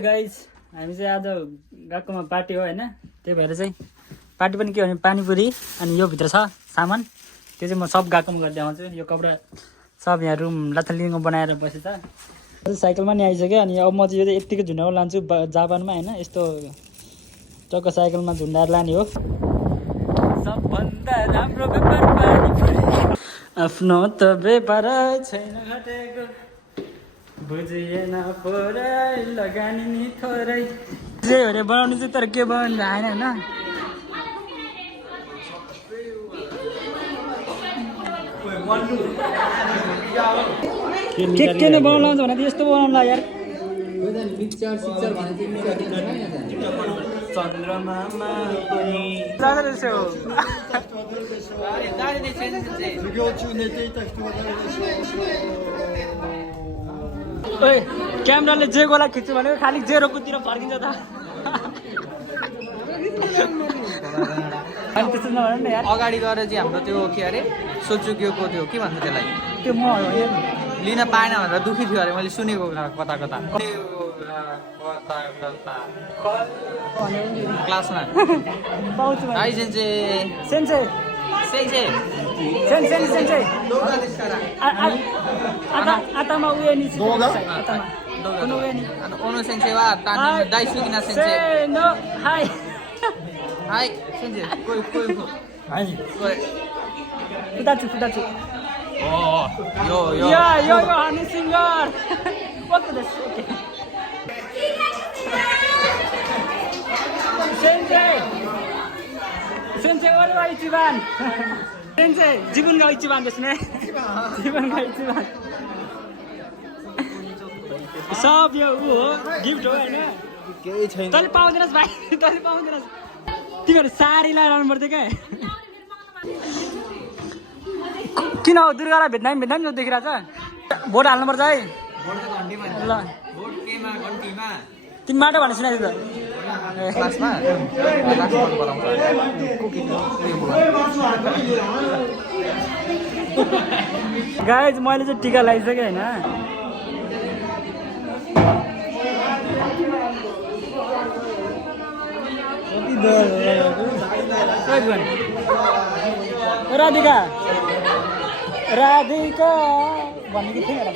Guys हामी चाहिँ आज गएकोमा पार्टी हो होइन त्यही भएर चाहिँ पार्टी पनि के भने पानीपुरी अनि यो भित्र छ सामान त्यो चाहिँ म सब गएकोमा गरेर देखाउँछु यो कपडा सब यहाँ रुम लाथलिङको बनाएर बसेछ साइकलमा नि आइसक्यो अनि अब म चाहिँ यो यत्तिकै झुन्डाउन लान्छु जापानमा होइन यस्तो टक्क साइकलमा झुन्डाएर लाने हो सबभन्दा राम्रो व्यापार पानीपुरी आफ्नो त व्यापार छैन घटेको बुझिएन पुरै लगानी नि थोरै जे हो बनाउनु चाहिँ तर के बनाउनु आएन होइन के नै बनाउनु भने यस्तो बनाउनुला यार चन्द्रमामा पनि ओए क्यामेराले जे गोला खिच्छु भनेको खालि जे रोकुतिर फर्किन्छ त अनि त्यस्तो नभन न यार अगाडि गएर चाहिँ हाम्रो त्यो के अरे सोचुक्योको त्यो के भन्छ त्यसलाई त्यो म लिन पाएन भनेर दुखी थियो अरे मैले सुनेको कता कता क्लासमा पाउँछु हाई सेन्से सेन्से सेन्से सेन्से आतामा उयो नि आतामा कुन उयो नि ओनो सेन्से वा तानी दाइसुकिना सेन्से नो हाई हाई सेन्से कोइ हाई कोइ फुटाछु यो हनी सिंगर ओके दस ओके सेन्से ओरवा इचिबान सेन्से जीवनगा इचिबान देस्ने जीवनगा इचिबान सब यो उ हो गिफ्ट हो हैन केही छैन तैले पाउँदैनस् भाइ तैले पाउँदैनस् तिमीहरु सारी लाएर पर्दै के किन हो दुर्गालाई भेट्दा नि देखिरा छ भोट हाल्नु पर्छ है भोट त घन्टीमा ल भोट केमा घन्टीमा तिमी माटो भने सुनाइदियो त क्लासमा गाइज मैले चाहिँ टिका लगाइसकेँ होइन राधिका भन्ने कि थिएँ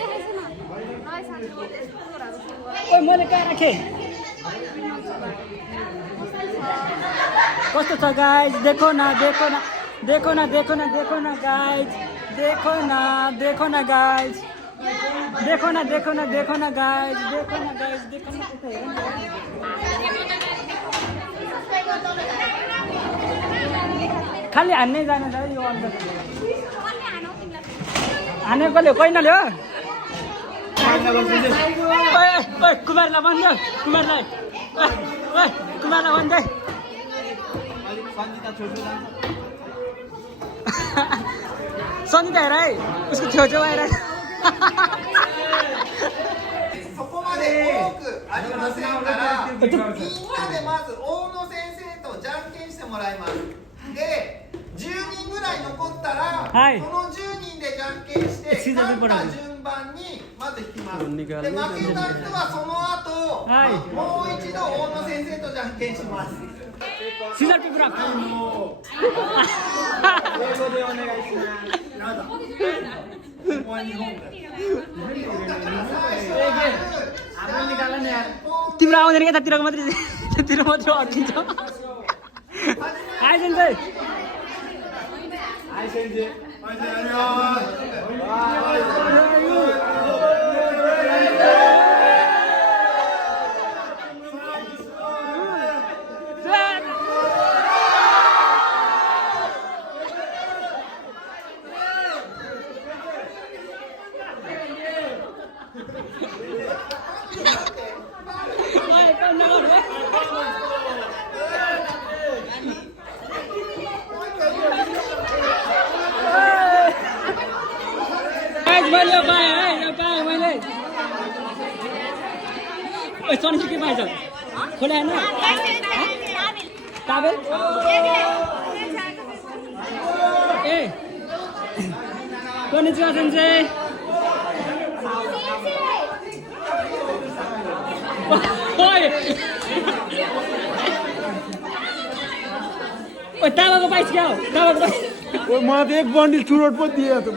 ओइ मैले कहाँ राखेँ कस्तो छ गाइज देखो न गाइज देखो न गाइज खालि हान्नै जानु छ यो अन्त हाने कसले कोही नल्यो कुमारलाई भन्दै कुमारलाई भन्दै सन्जिता हेर है उसको छेउछेउ आएर そこまで多くありませんからみんなでまず大野先生とじゃんけんしてもらいますで10人ぐらい残ったら、はい、その10人でじゃんけんして勝った順番にまず引きますで負けた人はその後、はい、もう一度大野先生とじゃんけんしますシザーペブラック英語でお願いしますतिम्रो आउँदैन क्या त्यतिरको मात्रै त्यतिर मात्रै अड्किन्छ हाई सेन्से मैले पाएँ मैले सन्ची के पाएछ खोले होइन काबेल ए कोनिचिवा सेन्से ओए ओए तामाको पाइस क्या हो तामाको पाइस मलाई त एक बन्डिल चुरोट पो दियो त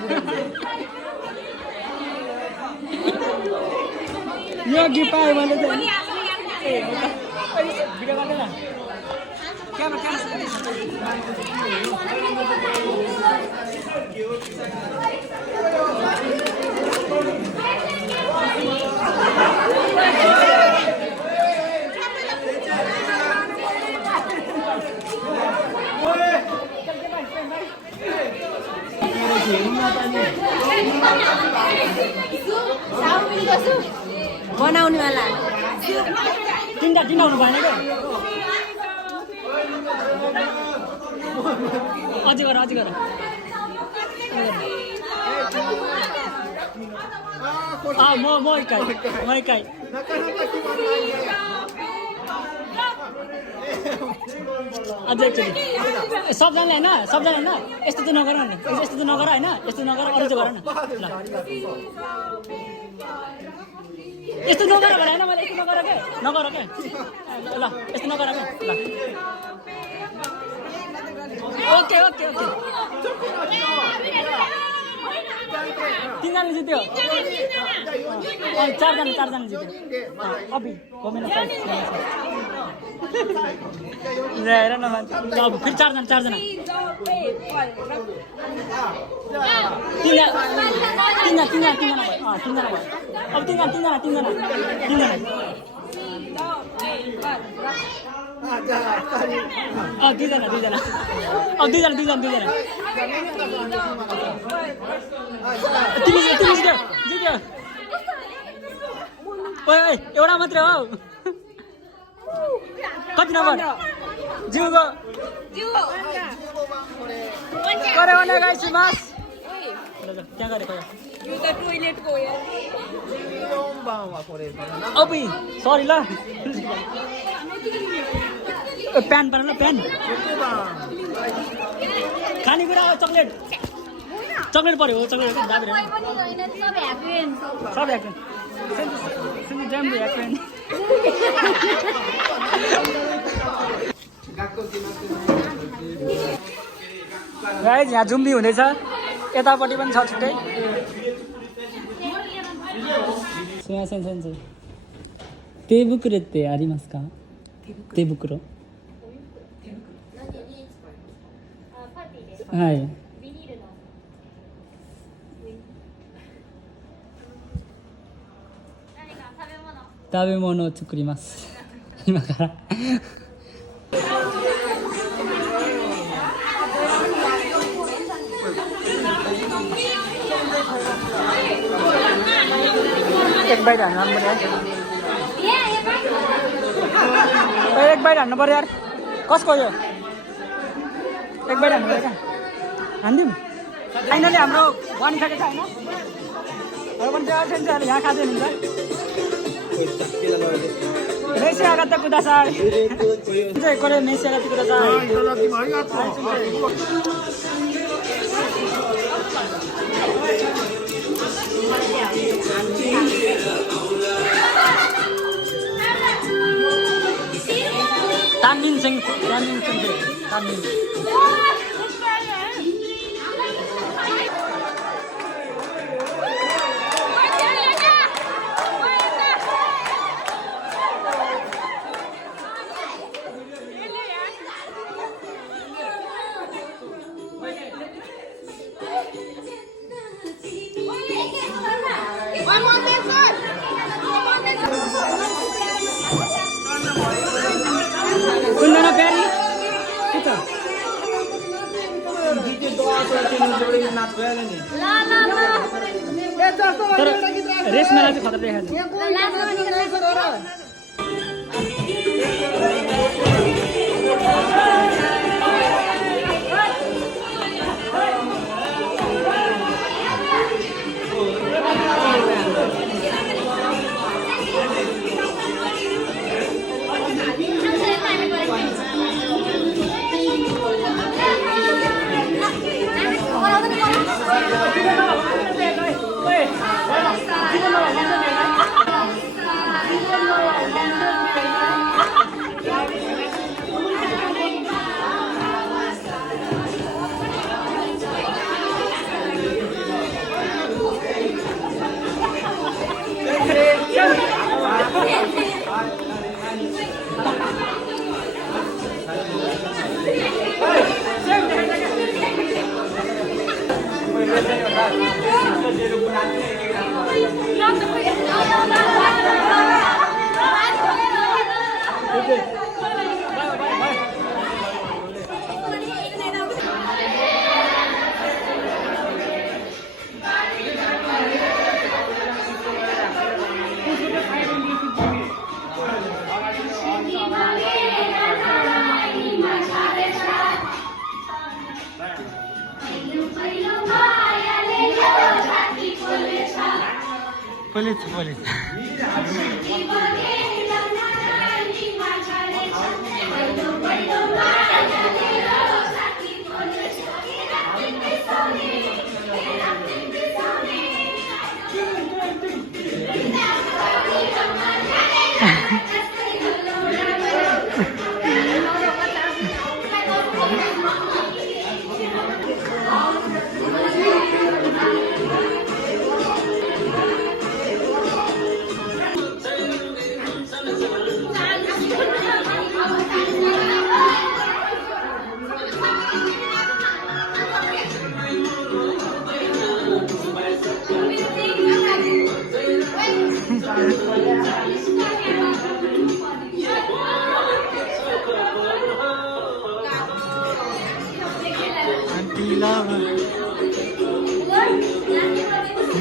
यो गिफ्ट पाएँ मैले चाहिँ भिडियो गर्दैन बनाउने वाला तिनवटा हुनु भएन क्या अझै गर म इकाइ अझै एकचोटि सबजनाले होइन यस्तो चाहिँ नगर नि यस्तो चाहिँ नगर होइन यस्तो नगर अरू चाहिँ गर न ल यस्तो नगर भने होइन मैले यस्तो नगर क्या ल यस्तो नगर क्या ल ओके तिनजनाले जित्यो चारजना जित्यो अभि घुमेन हेर न अब फेरि चारजना तिनजना भयो अब तिनजना दुईजना अब दुईजना तिमी जित्यो ओए एउटा मात्रै हो कति नम्बर जिउको गऱ्यो भने गाइस मास त्यहाँ गरे खोइ अबि सरी ल प्यान पार ल प्यान खानेकुरा चक्लेट पर्यो हो चक्लेट दाबी सब ह्याक्पेन सुनि जाम्बु ह्याक्पेन गाइस यहाँ जुम्बी हुँदैछ यतापट्टि पनि छ छुट्टै तेबुकुरे ते आरिमासु का तेबुकुरोはい食べ物を作ります今からएक बाइट हान्नु पर्यो एक बाइट हान्नु पर्यो यार कसको यो एक बाइट हान्नु पर्यो क्या हानिदिउँ फाइनली हाम्रो बनिसकेको छ होइन यहाँ खाँदै हुनुहुन्छ मेसी आगत्ता कुदासाई कोरे मेसी आगत्ता कुदासाई तानमिन सिंह तानमिन कुन्दना प्यारी के छ तर रेसमा चाहिँ खतरा देखान्छ पुलिस पुलिस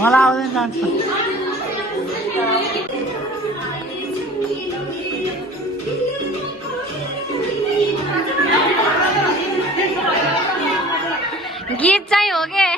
मलाई आउँदैन डान्स गीत चाहिँ हो के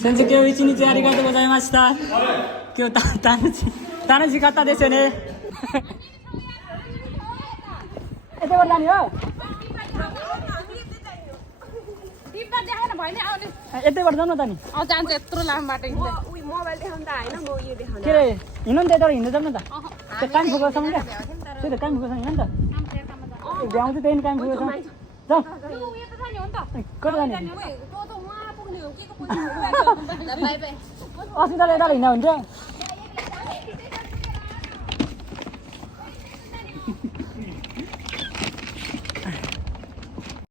Senza che ho vicini ti arigato gozaimashita. Che ho tanashi katta desu ne. Ete गर्दा नि हो टिप्दा देखाएन भएन आउने यतै गर्दा न त नि अ जान्छ यत्रो लामो बाटो हिँड्दै उही मोबाइल देखाउनु त हैन म यो देखाउनु के रे हिँड्नु नि त्यता हिँड्दै जाऊ न त त्यो काम फुकोसम्म क्या त्यही त काम फुकोसम्म हिँड्नु नि त भ्याउँछ त्यही काम फुकोसम्म जाऊ त्यो उयो त जाने हो नि त कता जाने ओए तँ त वहाँ पुग्ने हो के को पुग्ने हो बाइ बाइ अस्ति त यता हिँड्दा हुन्छ